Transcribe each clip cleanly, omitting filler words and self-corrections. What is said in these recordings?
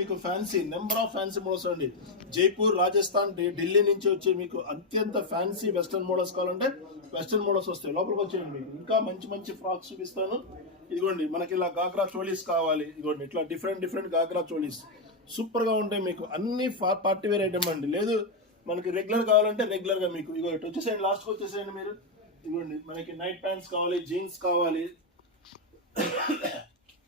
మీకు fancy number of fancy models అండి. జైపూర్, రాజస్థాన్, ఢిల్లీ నుంచి వచ్చి మీకు అత్యంత ఫ్యాన్సీ వెస్టర్న్ మోడల్స్ కావాలంటే వెస్టర్న్ మోడల్స్ వస్తాయి. లోపలికి వచ్చేయండి, మీకు ఇంకా మంచి మంచి ఫ్రాక్స్ చూపిస్తాను. ఇదిగోండి, మనకి ఇలా గాగ్రా చోలీస్ కావాలి. ఇదిగోండి, ఇట్లా డిఫరెంట్ గాగ్రా చోలీస్ సూపర్ గా ఉంటాయి. మీకు అన్ని పార్టీ వేర్ ఐటమ్ అండి. లేదు మనకి రెగ్యులర్ కావాలంటే రెగ్యులర్ గా మీకు ఇగో ఇటు వచ్చేసేయండి, లాస్ట్ వచ్చేసేయండి మీరు. ఇదిగోండి, మనకి నైట్ ప్యాంట్స్ కావాలి, జీన్స్ కావాలి.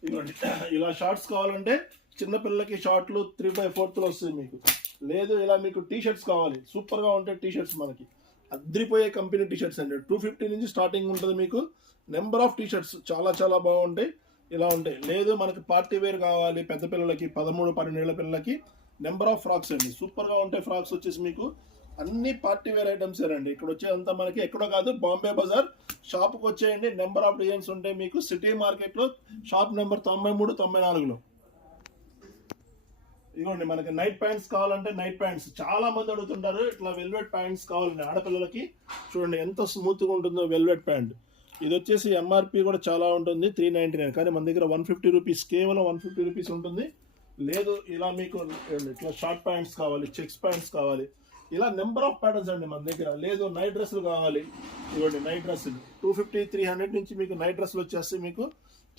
ఇదిగోండి, ఇలా షార్ట్స్ కావాలంటే చిన్నపిల్లలకి షార్ట్లు 3/4 వస్తుంది మీకు. లేదు ఇలా మీకు టీ షర్ట్స్ కావాలి, సూపర్ గా ఉంటాయి టీ షర్ట్స్. మనకి అద్రిపోయే కంపెనీ టీ షర్ట్స్ అండి. 250 నుంచి స్టార్టింగ్ ఉంటుంది మీకు. నెంబర్ ఆఫ్ టీ షర్ట్స్ చాలా బాగుంటాయి. ఇలా ఉంటాయి. లేదు మనకి పార్టీ వేర్ కావాలి పెద్ద పిల్లలకి, 13-12 ఏళ్ల పిల్లలకి నెంబర్ ఆఫ్ ఫ్రాక్స్ అండి. సూపర్ గా ఉంటాయి ఫ్రాక్స్ వచ్చేసి మీకు. అన్ని పార్టీ వేర్ ఐటమ్స్ అండి. ఇక్కడ వచ్చేదంతా మనకి ఎక్కడో కాదు, బాంబే బజార్ షాప్కి వచ్చేయండి. నెంబర్ ఆఫ్ డిజైన్స్ ఉంటాయి మీకు. సిటీ మార్కెట్ లో షాప్ నెంబర్ 93-94లో. ఇదిగోండి, మనకి నైట్ ప్యాంట్స్ కావాలంటే నైట్ ప్యాంట్స్ చాలా మంది అడుగుతుంటారు. ఇట్లా వెల్వెట్ ప్యాంట్స్ కావాలండి ఆడపిల్లలకి. చూడండి ఎంత స్మూత్ గా ఉంటుందో వెల్వెట్ ప్యాంట్. ఇది వచ్చేసి ఎంఆర్పి కూడా చాలా ఉంటుంది, 399. కానీ మన దగ్గర 150 రూపీస్, కేవలం 150 రూపీస్ ఉంటుంది. లేదు ఇలా మీకు ఇట్లా షార్ట్ ప్యాంట్స్ కావాలి, చెక్స్ ప్యాంట్స్ కావాలి, ఇలా నెంబర్ ఆఫ్ ప్యాటర్న్స్ అండి మన దగ్గర. లేదు నైట్ డ్రెస్సులు కావాలి, ఇవ్వండి నైట్ డ్రెస్సులు 250-300 నుంచి మీకు నైట్ డ్రెస్సులు వచ్చేస్తాయి. మీకు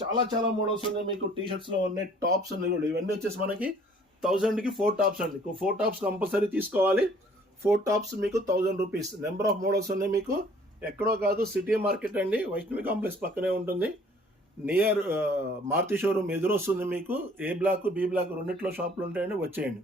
చాలా మోడల్స్ ఉన్నాయి. మీకు టీ షర్ట్స్ లో ఉన్నాయి, టాప్స్ ఉన్నాయి కూడా. ఇవన్నీ వచ్చేసి మనకి 1000కి 4 టాప్స్ అండి. 4 టాప్స్ కంపల్సరీ తీసుకోవాలి. 4 టాప్స్ మీకు 1000 రూపీస్. నెంబర్ ఆఫ్ మోడల్స్ ఉన్నాయి మీకు. ఎక్కడో కాదు, సిటీ మార్కెట్ అండి, వైష్ణవి కాంప్లెక్స్ పక్కనే ఉంటుంది. నియర్ మారుతి షోరూమ్ ఎదురు వస్తుంది మీకు. ఏ బ్లాక్, బి బ్లాక్ రెండిట్లో షాపులు ఉంటాయండి. వచ్చేయండి.